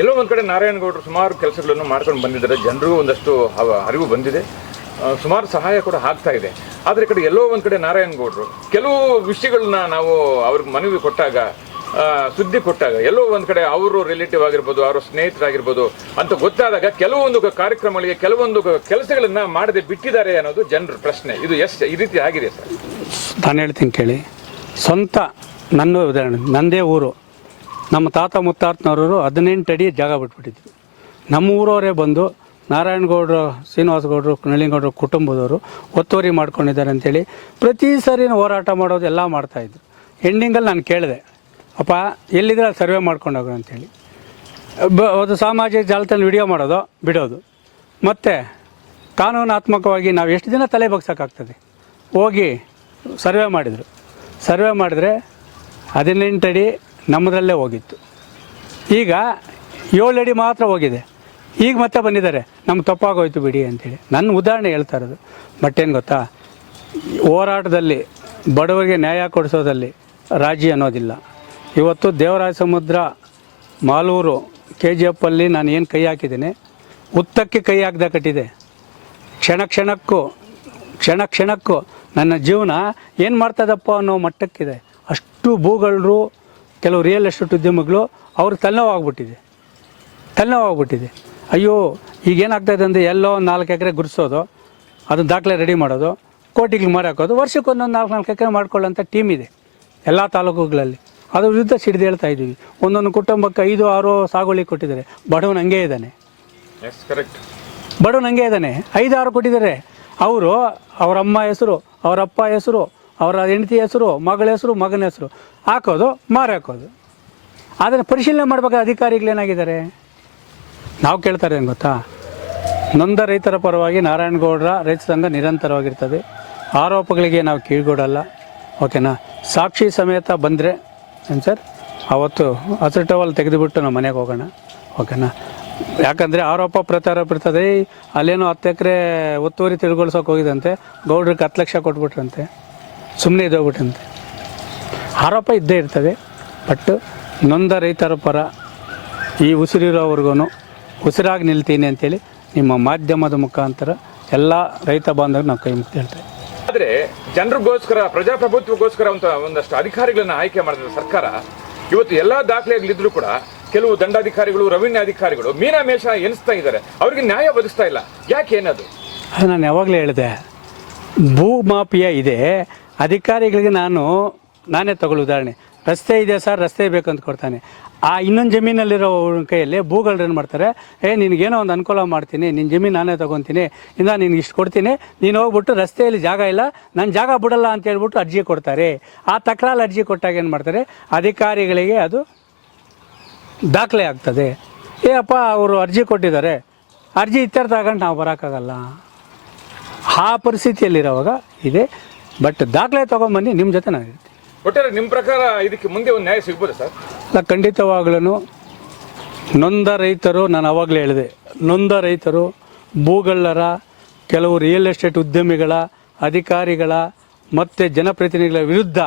ಎಲ್ಲೋ ಒಂದು ಕಡೆ ನಾರಾಯಣಗೌಡರು ಸುಮಾರು ಕೆಲಸಗಳನ್ನು ಮಾಡ್ಕೊಂಡು ಬಂದಿದ್ದಾರೆ. ಜನರಿಗೂ ಒಂದಷ್ಟು ಅರಿವು ಬಂದಿದೆ, ಸುಮಾರು ಸಹಾಯ ಕೂಡ ಆಗ್ತಾ ಇದೆ. ಆದರೆ ಈ ಕಡೆ ಎಲ್ಲೋ ಒಂದು ಕಡೆ ನಾರಾಯಣಗೌಡರು ಕೆಲವು ವಿಷಯಗಳನ್ನ ನಾವು ಅವ್ರಿಗೆ ಮನವಿ ಕೊಟ್ಟಾಗ, ಸುದ್ದಿ ಕೊಟ್ಟಾಗ, ಎಲ್ಲೋ ಒಂದು ಕಡೆ ಅವರು ರಿಲೇಟಿವ್ ಆಗಿರ್ಬೋದು, ಅವರ ಸ್ನೇಹಿತರಾಗಿರ್ಬೋದು ಅಂತ ಗೊತ್ತಾದಾಗ ಕೆಲವೊಂದು ಕಾರ್ಯಕ್ರಮಗಳಿಗೆ ಕೆಲವೊಂದು ಕೆಲಸಗಳನ್ನ ಮಾಡದೆ ಬಿಟ್ಟಿದ್ದಾರೆ ಅನ್ನೋದು ಜನರ ಪ್ರಶ್ನೆ. ಇದು ಎಷ್ಟು ಈ ರೀತಿ ಆಗಿದೆ ಸರ್? ನಾನು ಹೇಳ್ತೀನಿ ಕೇಳಿ. ಸ್ವಂತ ನನ್ನ ಉದಾಹರಣೆ, ನನ್ನದೇ ಊರು, ನಮ್ಮ ತಾತ ಮುತ್ತಾತನವರು 18 ಅಡಿ ಜಾಗ ಬಿಟ್ಬಿಟ್ಟಿದ್ರು. ನಮ್ಮ ಊರವರೇ ಬಂದು ನಾರಾಯಣಗೌಡರು, ಶ್ರೀನಿವಾಸಗೌಡರು, ನಳಿನಗೌಡರು ಕುಟುಂಬದವರು ಒತ್ತುವರಿ ಮಾಡ್ಕೊಂಡಿದ್ದಾರೆ ಅಂತೇಳಿ ಪ್ರತಿ ಸರಿನೂ ಹೋರಾಟ ಮಾಡೋದು ಎಲ್ಲ ಮಾಡ್ತಾಯಿದ್ರು. ಎಂಡಿಂಗಲ್ಲಿ ನಾನು ಕೇಳಿದೆ, ಅಪ್ಪ ಎಲ್ಲಿದ್ರೆ ಸರ್ವೆ ಮಾಡ್ಕೊಂಡೋಗ್ರು ಅಂತೇಳಿ. ಅದು ಸಾಮಾಜಿಕ ಜಾಲತಾಣ ವಿಡಿಯೋ ಮಾಡೋದು ಬಿಡೋದು, ಮತ್ತು ಕಾನೂನಾತ್ಮಕವಾಗಿ ನಾವು ಎಷ್ಟು ದಿನ ತಲೆ ಬಗ್ಸೋಕ್ಕಾಗ್ತದೆ. ಹೋಗಿ ಸರ್ವೆ ಮಾಡಿದರು. ಸರ್ವೆ ಮಾಡಿದ್ರೆ 18 ಅಡಿ ನಮ್ಮದರಲ್ಲೇ ಹೋಗಿತ್ತು. ಈಗ 7 ಅಡಿ ಮಾತ್ರ ಹೋಗಿದೆ. ಈಗ ಮತ್ತೆ ಬಂದಿದ್ದಾರೆ, ನಮ್ಗೆ ತಪ್ಪಾಗೋಯ್ತು ಬಿಡಿ ಅಂತೇಳಿ. ನನ್ನ ಉದಾಹರಣೆ ಹೇಳ್ತಾ ಇರೋದು. ಬಟ್ ಏನು ಗೊತ್ತಾ, ಹೋರಾಟದಲ್ಲಿ ಬಡವರಿಗೆ ನ್ಯಾಯ ಕೊಡಿಸೋದಲ್ಲಿ ರಾಜಿ ಅನ್ನೋದಿಲ್ಲ. ಇವತ್ತು ದೇವರಾಯ ಸಮುದ್ರ, ಮಾಲೂರು, KGF ಅಲ್ಲಿ ನಾನು ಏನು ಕೈ ಹಾಕಿದ್ದೇನೆ, ಉತ್ತಕ್ಕೆ ಕೈ ಹಾಕ್ದ ಕಟ್ಟಿದೆ. ಕ್ಷಣ ಕ್ಷಣಕ್ಕೂ ನನ್ನ ಜೀವನ ಏನು ಮಾಡ್ತದಪ್ಪ ಅನ್ನೋ ಮಟ್ಟಕ್ಕಿದೆ. ಅಷ್ಟು ಭೂಗಳರು, ಕೆಲವು ರಿಯಲ್ ಎಸ್ಟೇಟ್ ಉದ್ಯಮಿಗಳು ಅವ್ರಿಗೆ ತಲೆನೋವಾಗ್ಬಿಟ್ಟಿದೆ. ಅಯ್ಯೋ ಈಗೇನಾಗ್ತಾಯಿದೆ ಅಂದರೆ ಎಲ್ಲೋ 4 ಎಕರೆ ಗುರ್ಸೋದು, ಅದು ದಾಖಲೆ ರೆಡಿ ಮಾಡೋದು, ಕೋಟಿಗೆ ಮಾರಿ ಹಾಕೋದು, ವರ್ಷಕ್ಕೊಂದೊಂದು 4 ಎಕರೆ ಮಾಡ್ಕೊಳ್ಳೋಂಥ ಟೀಮ್ ಇದೆ ಎಲ್ಲ ತಾಲೂಕುಗಳಲ್ಲಿ. ಅದ್ರ ವಿರುದ್ಧ ಸಿಡಿದು ಹೇಳ್ತಾ ಇದ್ದೀವಿ. ಒಂದೊಂದು ಕುಟುಂಬಕ್ಕೆ 5-6 ಸಾಗುವಳಿ ಕೊಟ್ಟಿದ್ದಾರೆ. ಬಡವನು ಹಂಗೆ ಇದ್ದಾನೆ, 5-6 ಕೊಟ್ಟಿದ್ದಾರೆ. ಅವರು ಅವ್ರ ಅಮ್ಮ ಹೆಸರು, ಅವರ ಅಪ್ಪ ಹೆಸರು, ಅವರ ಹೆಂಡತಿ ಹೆಸರು, ಮಗಳ ಹೆಸರು, ಮಗನ ಹೆಸರು ಹಾಕೋದು, ಮಾರಿ ಹಾಕೋದು. ಆದರೆ ಪರಿಶೀಲನೆ ಮಾಡಬೇಕಾದ ಅಧಿಕಾರಿಗಳೇನಾಗಿದ್ದಾರೆ? ನಾವು ಕೇಳ್ತಾರೆ ಏನು ಗೊತ್ತಾ, ನೊಂದ ರೈತರ ಪರವಾಗಿ ನಾರಾಯಣಗೌಡರ ರೈತ ಸಂಘ ನಿರಂತರವಾಗಿರ್ತದೆ. ಆರೋಪಗಳಿಗೆ ನಾವು ಕೀಳ್ಗೊಡಲ್ಲ, ಓಕೆನಾ? ಸಾಕ್ಷಿ ಸಮೇತ ಬಂದರೆ ಏನು ಸರ್, ಅವತ್ತು ಹಸಿರು ಟವಲ್ ತೆಗೆದುಬಿಟ್ಟು ನಾವು ಮನೆಗೆ ಹೋಗೋಣ, ಓಕೆನಾ? ಯಾಕಂದರೆ ಆರೋಪ ಪ್ರತ್ಯಾರೋಪ ಇರ್ತದೆ. ಅಲ್ಲೇನೋ 10 ಎಕರೆ ಒತ್ತುವರಿ ತಿಳ್ಗೊಳ್ಸೋಕೆ ಹೋಗಿದಂತೆ, ಗೌಡ್ರಿಗೆ 10 ಲಕ್ಷ ಕೊಟ್ಬಿಟ್ರಂತೆ, ಸುಮ್ಮನೆ ಇದ್ದೋಗ್ಬಿಟ್ಟಂತೆ. ಆರೋಪ ಇದ್ದೇ ಇರ್ತದೆ. ಬಟ್ ನೊಂದ ರೈತರ ಪರ ಈ ಉಸಿರಿರೋವರೆಗೂ ಉಸಿರಾಗಿ ನಿಲ್ತೀನಿ ಅಂತೇಳಿ ನಿಮ್ಮ ಮಾಧ್ಯಮದ ಮುಖಾಂತರ ಎಲ್ಲ ರೈತ ಬಾಂಧವರು ನಾವು ಕೈ ಮುಗ್ದು ಹೇಳ್ತೇವೆ. ಆದರೆ ಜನರಿಗೋಸ್ಕರ, ಪ್ರಜಾಪ್ರಭುತ್ವಕ್ಕೋಸ್ಕರ ಒಂದಷ್ಟು ಅಧಿಕಾರಿಗಳನ್ನ ಆಯ್ಕೆ ಮಾಡಿದ ಸರ್ಕಾರ ಇವತ್ತು ಎಲ್ಲ ದಾಖಲೆಗಳಿದ್ರೂ ಕೂಡ ಕೆಲವು ದಂಡಾಧಿಕಾರಿಗಳು, ರೆವಿನ್ಯೂ ಅಧಿಕಾರಿಗಳು ಮೀನಾಮೇಷ ಎನಿಸ್ತಾ ಇದ್ದಾರೆ. ಅವರಿಗೆ ನ್ಯಾಯ ಒದಗಿಸ್ತಾ ಇಲ್ಲ. ಯಾಕೆ ಏನದು? ನಾನು ಯಾವಾಗಲೇ ಹೇಳಿದೆ, ಭೂ ಮಾಫಿಯಾ ಇದೆ. ಅಧಿಕಾರಿಗಳಿಗೆ ನಾನೇ ತಗೊಳ್ಳೋ ಉದಾಹರಣೆ, ರಸ್ತೆ ಇದೆ ಸರ್, ರಸ್ತೆ ಬೇಕಂತ ಕೊಡ್ತಾನೆ. ಆ ಇನ್ನೊಂದು ಜಮೀನಲ್ಲಿರೋ ಕೈಯಲ್ಲಿ ಭೂಗಳು ಏನು ಮಾಡ್ತಾರೆ, ನಿನಗೇನೋ ಒಂದು ಅನುಕೂಲ ಮಾಡ್ತೀನಿ, ನಿನ್ನ ಜಮೀನು ನಾನೇ ತೊಗೊತೀನಿ, ನಿನಗೆ ಇಷ್ಟು ಕೊಡ್ತೀನಿ, ನೀನು ಹೋಗ್ಬಿಟ್ಟು ರಸ್ತೆಯಲ್ಲಿ ಜಾಗ ಇಲ್ಲ, ನನ್ನ ಜಾಗ ಬಿಡಲ್ಲ ಅಂತ ಹೇಳ್ಬಿಟ್ಟು ಅರ್ಜಿ ಕೊಡ್ತಾರೆ. ಆ ತಕರಾರು ಅರ್ಜಿ ಕೊಟ್ಟಾಗ ಏನು ಮಾಡ್ತಾರೆ, ಅಧಿಕಾರಿಗಳಿಗೆ ಅದು ದಾಖಲೆ ಆಗ್ತದೆ. ಅಪ್ಪ ಅವರು ಅರ್ಜಿ ಕೊಟ್ಟಿದ್ದಾರೆ, ಅರ್ಜಿ ಇತ್ಯರ್ಥ ಆಗಂಟು ನಾವು ಬರೋಕ್ಕಾಗಲ್ಲ. ಆ ಪರಿಸ್ಥಿತಿಯಲ್ಲಿರೋವಾಗ ಇದೆ. ಬಟ್ ದಾಖಲೆ ತೊಗೊಂಬನ್ನಿ, ನಿಮ್ಮ ಜೊತೆ ನಾನು ಇರ್ತೀನಿ. ಒಟ್ಟಾರೆ ನಿಮ್ಮ ಪ್ರಕಾರ ಇದಕ್ಕೆ ಮುಂದೆ ಒಂದು ನ್ಯಾಯ ಸಿಗ್ಬೋದು ಸರ್? ಅಲ್ಲ, ಖಂಡಿತವಾಗ್ಲೂ ನೊಂದ ರೈತರು, ನಾನು ಆವಾಗಲೇ ಹೇಳಿದೆ, ನೊಂದ ರೈತರು, ಭೂಗಳ್ಳರ, ಕೆಲವು ರಿಯಲ್ ಎಸ್ಟೇಟ್ ಉದ್ಯಮಿಗಳ, ಅಧಿಕಾರಿಗಳ ಮತ್ತು ಜನಪ್ರತಿನಿಧಿಗಳ ವಿರುದ್ಧ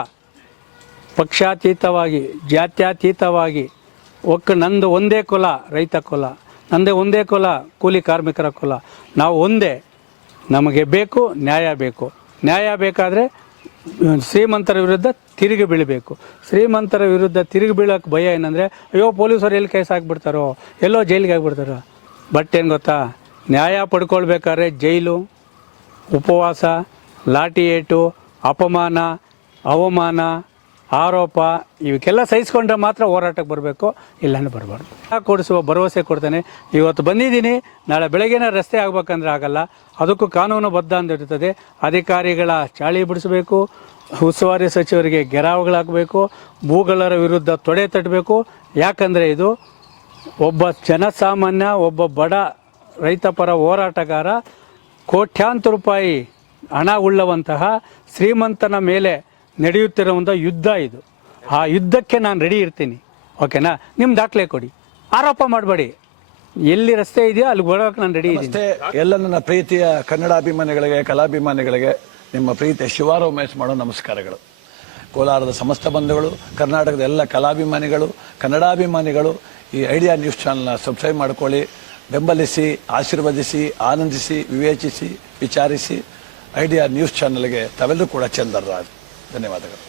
ಪಕ್ಷಾತೀತವಾಗಿ, ಜಾತ್ಯತೀತವಾಗಿ ನಂದು ಒಂದೇ ಕುಲ, ರೈತ ಕುಲ, ನಂದೇ ಒಂದೇ ಕುಲ, ಕೂಲಿ ಕಾರ್ಮಿಕರ ಕುಲ, ನಾವು ಒಂದೇ. ನಮಗೆ ಬೇಕು ನ್ಯಾಯ ಬೇಕು. ನ್ಯಾಯ ಬೇಕಾದರೆ ಶ್ರೀಮಂತರ ವಿರುದ್ಧ ತಿರುಗಿ ಬೀಳಬೇಕು. ಶ್ರೀಮಂತರ ವಿರುದ್ಧ ತಿರುಗಿ ಬೀಳೋಕ್ಕೆ ಭಯ ಏನಂದರೆ, ಅಯ್ಯೋ ಪೊಲೀಸರು ಎಲ್ಲಿ ಕೇಸ್ ಹಾಕ್ಬಿಡ್ತಾರೋ, ಎಲ್ಲೋ ಜೈಲಿಗೆ ಹಾಕ್ಬಿಡ್ತಾರೋ. ಬಟ್ ಏನು ಗೊತ್ತಾ, ನ್ಯಾಯ ಪಡ್ಕೊಳ್ಬೇಕಾದ್ರೆ ಜೈಲು, ಉಪವಾಸ, ಲಾಠಿ ಏಟು, ಅಪಮಾನ, ಅವಮಾನ, ಆರೋಪ ಇವಕ್ಕೆಲ್ಲ ಸಹಿಸ್ಕೊಂಡ್ರೆ ಮಾತ್ರ ಹೋರಾಟಕ್ಕೆ ಬರಬೇಕು, ಇಲ್ಲಾಂದ್ರೆ ಬರಬಾರ್ದು. ಕೊಡಿಸುವ ಭರವಸೆ ಕೊಡ್ತಾನೆ. ಇವತ್ತು ಬಂದಿದ್ದೀನಿ, ನಾಳೆ ಬೆಳಗ್ಗೆನೇ ರಸ್ತೆ ಆಗ್ಬೇಕಂದ್ರೆ ಆಗಲ್ಲ. ಅದಕ್ಕೂ ಕಾನೂನು ಬದ್ಧ ಅಂತ ಇರ್ತದೆ. ಅಧಿಕಾರಿಗಳ ಚಾಳಿ ಬಿಡಿಸಬೇಕು, ಉಸ್ತುವಾರಿ ಸಚಿವರಿಗೆ ಗೆರಾವುಗಳಾಗಬೇಕು, ಭೂಗಳರ ವಿರುದ್ಧ ತೊಡೆ ತಟ್ಟಬೇಕು. ಯಾಕಂದರೆ ಇದು ಒಬ್ಬ ಜನಸಾಮಾನ್ಯ, ಒಬ್ಬ ಬಡ ರೈತಪರ ಹೋರಾಟಗಾರ, ಕೋಟ್ಯಾಂತರ ರೂಪಾಯಿ ಹಣ ಉಳ್ಳವಂತಹ ಶ್ರೀಮಂತನ ಮೇಲೆ ನಡೆಯುತ್ತಿರುವಂಥ ಯುದ್ಧ ಇದು. ಆ ಯುದ್ಧಕ್ಕೆ ನಾನು ರೆಡಿ ಇರ್ತೀನಿ, ಓಕೆನಾ? ನಿಮ್ಮ ದಾಖಲೆ ಕೊಡಿ, ಆರೋಪ ಮಾಡಬೇಡಿ. ಎಲ್ಲಿ ರಸ್ತೆ ಇದೆಯೋ ಅಲ್ಲಿ ಬರೋಕೆ ನಾನು ರೆಡಿ ಇದ್ದೀನಿ. ಎಲ್ಲ ನನ್ನ ಪ್ರೀತಿಯ ಕನ್ನಡಾಭಿಮಾನಿಗಳಿಗೆ, ಕಲಾಭಿಮಾನಿಗಳಿಗೆ ನಿಮ್ಮ ಪ್ರೀತಿಯ ಶಿವಾರ ಉಮೇಶ್ ಮಾಡೋ ನಮಸ್ಕಾರಗಳು. ಕೋಲಾರದ ಸಮಸ್ತ ಬಂಧುಗಳು, ಕರ್ನಾಟಕದ ಎಲ್ಲ ಕಲಾಭಿಮಾನಿಗಳು, ಕನ್ನಡಾಭಿಮಾನಿಗಳು ಈ ಐಡಿಯಾ ನ್ಯೂಸ್ ಚಾನಲ್ನ ಸಬ್ಸ್ಕ್ರೈಬ್ ಮಾಡ್ಕೊಳ್ಳಿ, ಬೆಂಬಲಿಸಿ, ಆಶೀರ್ವದಿಸಿ, ಆನಂದಿಸಿ, ವಿವೇಚಿಸಿ, ವಿಚಾರಿಸಿ. ಐಡಿಯಾ ನ್ಯೂಸ್ ಚಾನಲ್ಗೆ ತಾವೆಲ್ಲರೂ ಕೂಡ ಚಂದರ್ರಾಜ್. ಧನ್ಯವಾದಗಳು.